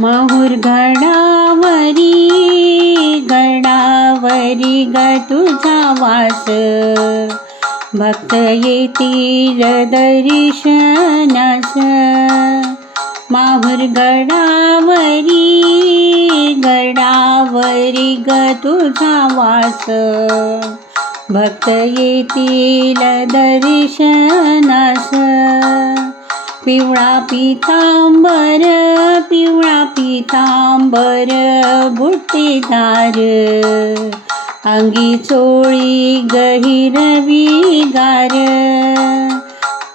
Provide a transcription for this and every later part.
माहूर गडावरी गडावरी ग तुझा वास. भक्त येतील दर्शनास. माहूर गडावरी गडावरी ग तुझा वास. भक्त येतील दर्शनास. पिवळा पितांबर पिवळा पितांबर बुट्टीदार. अंगी चोळी गहिरवी गार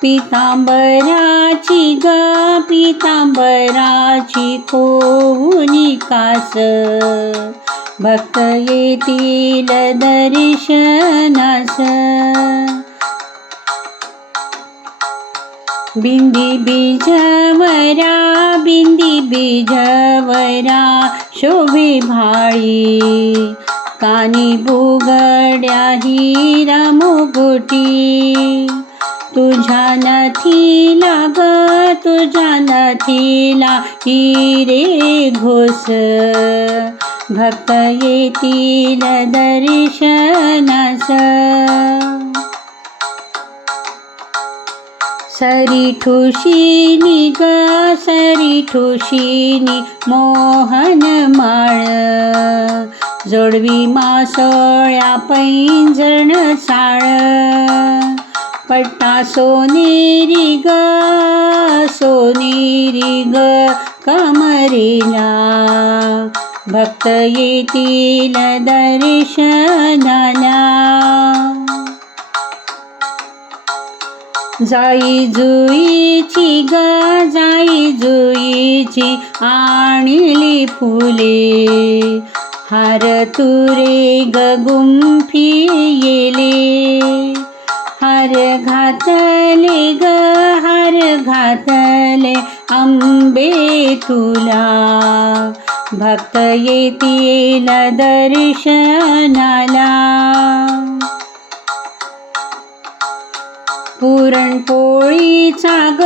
पितांबराची ग पितांबराची खोनी कास भक्त येतील दर्शन बिंदी बीजवरा बिंदी बीजवरा शोभे भाळी. कानी बुगड्या हिरा मुकुटी. तुझ्या नथीला ग तुझ्या नथीला हिरे घोस. भक्त येतील दर्शनास. सरी ठुशीनी ग सरी ठुशीनी मोहन माळ. जोडवी मासोळ्या पैंजण साळ. पट्टा सोनेरी ग सोनेरी ग कमरीला. भक्त येतील दर्शनाला. जाई जुईची ग जाई जुईची आणली फुले. हार तुरे ग गुंफी येले. हार घातले ग हार घातले आंबे तुला. भक्त येतील दर्शनाला. पुरणपोळीचा ग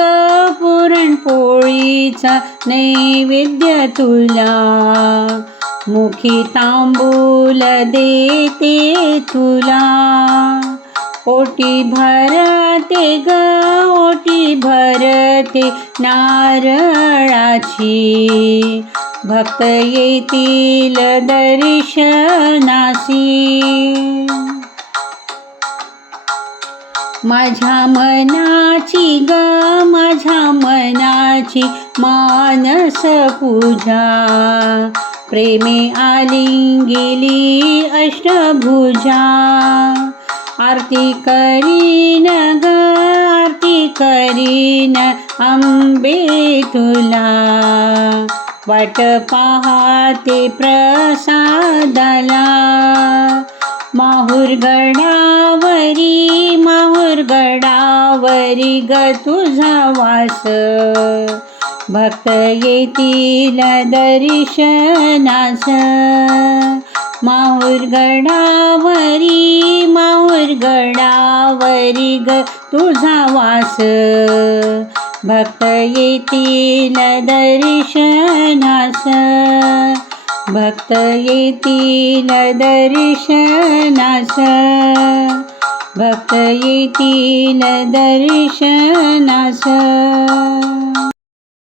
पुरणपोळीचा नैवेद्य तुला. मुखी तांबूल देते तुला. ओटी भरते ग ओटी भरते नारळाची. भक्त येतील दर्शनासी. माझ्या मनाची ग माझ्या मनाची मानस पूजा. प्रेमे गेली अष्टभुजा. आरती करीन ग आरती करीन अंबे तुला. वाट पाहते प्रसादाला. माहुरगडावरी गडावरी गडावरी ग तुझा वास. भक्त येतील दर्शनास. माहुरगडावरी गडावरी गडावरी ग तुझा वास. भक्त येतील दर्शनास. भक्त येतील दर्शनास. भक्त येतील दर्शनास.